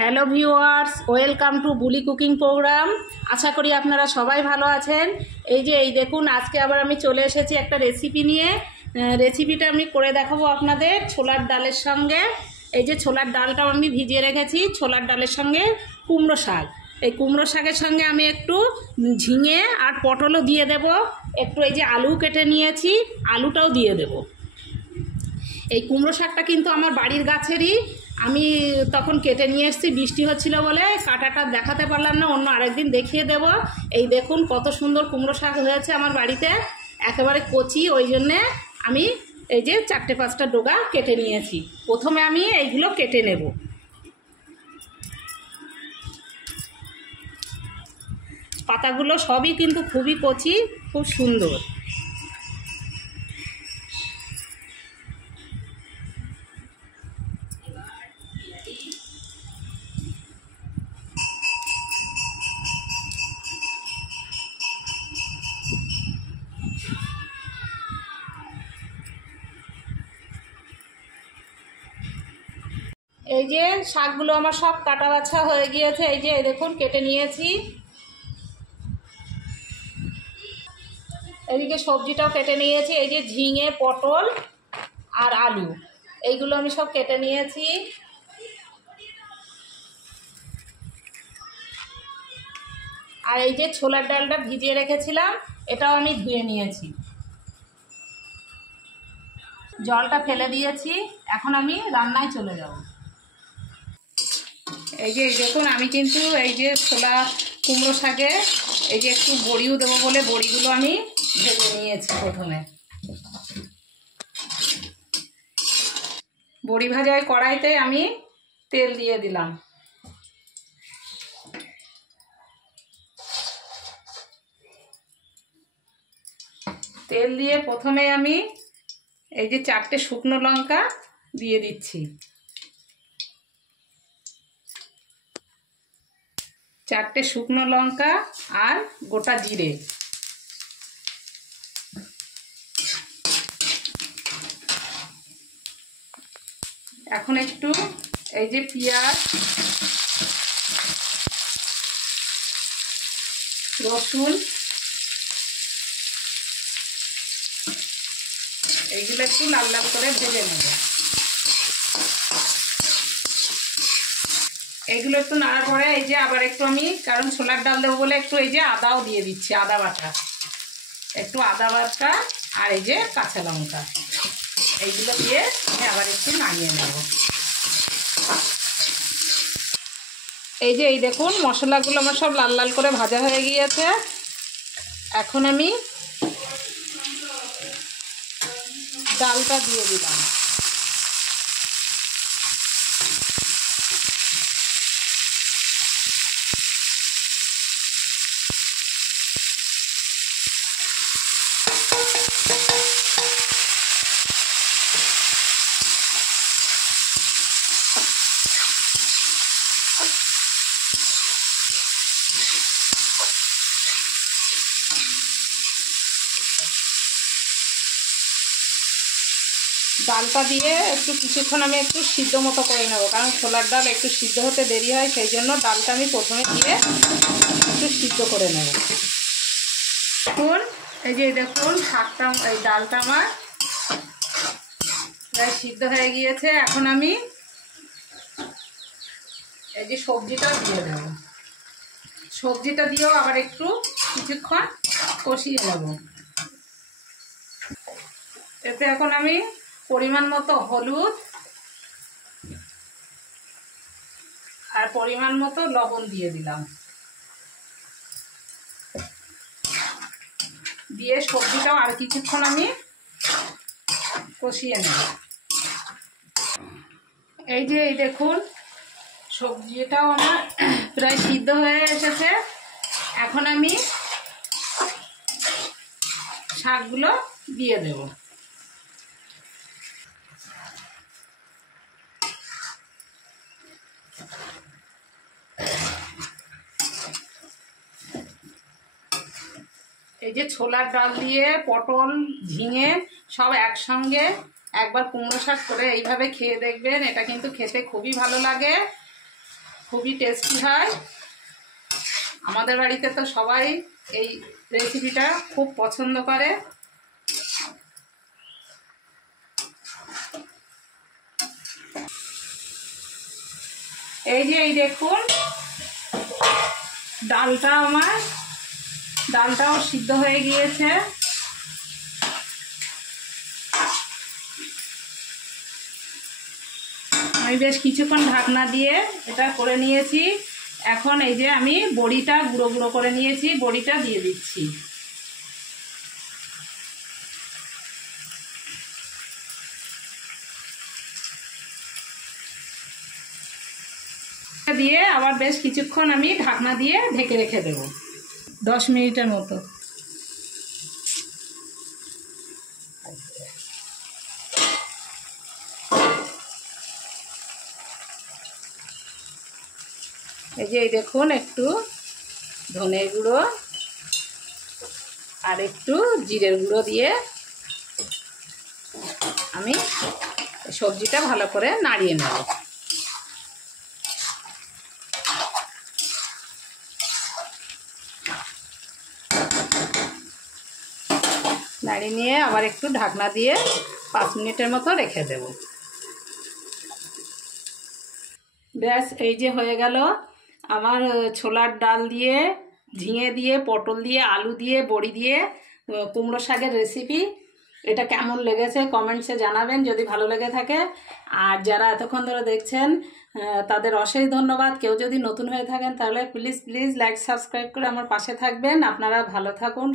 Hello viewers, welcome to Buli cooking programme. আশা করি আপনারা সবাই ভালো আছেন। এই দেখুন, আজকে আবার আমি চলে এসেছি একটা রেসিপি নিয়ে। রেসিপিটা আমি করে দেখাবো আপনাদের ছোলার ডালের সঙ্গে। এই যে ছোলার ডালটাও আমি ভিজিয়ে রেখেছি, ছোলার ডালের সঙ্গে কুমড়ো শাক। এই কুমড়ো শাকের সঙ্গে আমি একটু ঝিঙে আর পটলও দিয়ে দেব, একটু এই যে আলু কেটে নিয়েছি, আলুটাও দিয়ে দেব। এই কুমড়ো শাকটা কিন্তু আমার বাড়ির গাছেরই, আমি তখন কেটে নিয়ে এসেছি, বৃষ্টি হচ্ছিল বলে কাটাটা দেখাতে পারলাম না, অন্য আরেকদিন দেখিয়ে দেব। এই দেখুন কত সুন্দর কুমড়ো শাক হয়েছে আমার বাড়িতে, একেবারে কচি, ওই জন্যে আমি এই যে 4-5টা ডগা কেটে নিয়েছি। প্রথমে আমি এইগুলো কেটে নেব। পাতাগুলো সবই কিন্তু খুবই কচি, খুব সুন্দর। এই যে শাকগুলো আমার সব কাটা বাছা হয়ে গিয়েছে, এই যে দেখুন কেটে নিয়েছি। এদিকে সবজিটাও কেটে নিয়েছি, এই যে ঝিঙে, পটল আর আলু, এইগুলো আমি সব কেটে নিয়েছি। আর এই যে ছোলার ডালটা ভিজিয়ে রেখেছিলাম, এটাও আমি ধুয়ে নিয়েছি, জলটা ফেলে দিয়েছি। এখন আমি রান্নায় চলে যাব। এই দেখুন, আমি কিন্তু এই যে ছোলা কুমড়ো শাকে এই যে একটু বড়িও দেবো বলে বড়িগুলো আমি ভেজে নিয়েছি। প্রথমে বড়ি ভাজায় কড়াইতে আমি তেল দিয়ে দিলাম। তেল দিয়ে প্রথমে আমি এই যে 4টে শুকনো লঙ্কা দিয়ে দিচ্ছি, 4টে শুকনো লঙ্কা আর গোটা জিরে। এখন একটু এই যে পেঁয়াজ, রসুন, এইগুলো একটু লাল লাল করে ভেজে নেব। এইগুলো একটু নাড়ার পরে এই যে আবার একটু আমি, কারণ ছোলার ডাল দেবো বলে একটু এই যে আদাও দিয়ে দিচ্ছি, আদা বাটা, একটু আদা বাটা আর এই যে কাঁচা লঙ্কা, এইগুলো দিয়ে আমি আবার একটু নাড়িয়ে নেব। এই দেখুন মশলাগুলো আমার সব লাল লাল করে ভাজা হয়ে গিয়েছে। এখন আমি ডালটা দিয়ে দিলাম। ডালটা দিয়ে একটু কিছুক্ষণ আমি একটু সিদ্ধ মতো করে নেব, কারণ ছোলার ডাল একটু সিদ্ধ হতে দেরি হয়, সেই জন্য ডালটা আমি প্রথমে দিয়ে একটু সিদ্ধ করে নেব। এখন এই যে দেখুন শাকটা, এই ডালটা আমার প্রায় সিদ্ধ হয়ে গিয়েছে। এখন আমি এই যে সবজিটাও দিয়ে দেব, সবজিটা দিয়েও আবার একটু কিছুক্ষণ কষিয়ে নেব। এতে এখন আমি পরিমাণ মতো হলুদ আর পরিমাণ মতো লবণ দিয়ে দিলাম, দিয়ে সবজিটাও আর কিছুক্ষণ আমি কষিয়ে নেব। এই দেখুন সবজিটাও আমার প্রায় সিদ্ধ হয়ে এসেছে। এখন আমি শাকগুলো দিয়ে দেব। এই যে ছোলার ডাল দিয়ে পটল, ঝিঙে সব একসঙ্গে একবার কুমড়ো শাক করে এইভাবে খেয়ে দেখবেন, এটা কিন্তু খেতে খুবই ভালো লাগে। খুবই টেস্টি হয়। আমাদের বাড়িতে তো সবাই এই রেসিপিটা খুব পছন্দ করে। এই যে এই দেখুন ডালটাও সিদ্ধ হয়ে গিয়েছে। আমি বেশ কিছুক্ষণ ঢাকনা দিয়ে এটা করে নিয়েছি। এখন এই যে আমি বড়িটা গুঁড়ো গুঁড়ো করে নিয়েছি, বড়িটা দিয়ে দিচ্ছি। দিয়ে আবার বেশ কিছুক্ষণ আমি ঢাকনা দিয়ে ঢেকে রেখে দেব 10 মিনিটের মতো। এই যে এই দেখুন একটু ধনে গুঁড়ো আর একটু জিরের গুঁড়ো দিয়ে আমি সবজিটা ভালো করে নাড়িয়ে নেব। নাড়িয়ে নিয়ে আবার একটু ঢাকনা দিয়ে 5 মিনিটের মতো রেখে দেব। ব্যাস এই যে হয়ে গেল আমার ছোলার ডাল দিয়ে, ঝিঙে দিয়ে, পটল দিয়ে, আলু দিয়ে, বড়ি দিয়ে কুমড়ো শাকের রেসিপি। এটা কেমন লেগেছে কমেন্টসে জানাবেন যদি ভালো লেগে থাকে। আর যারা এতক্ষণ ধরে দেখছেন তাদের অশেষ ধন্যবাদ। কেউ যদি নতুন হয়ে থাকেন তাহলে প্লিজ লাইক সাবস্ক্রাইব করে আমার পাশে থাকবেন। আপনারা ভালো থাকুন।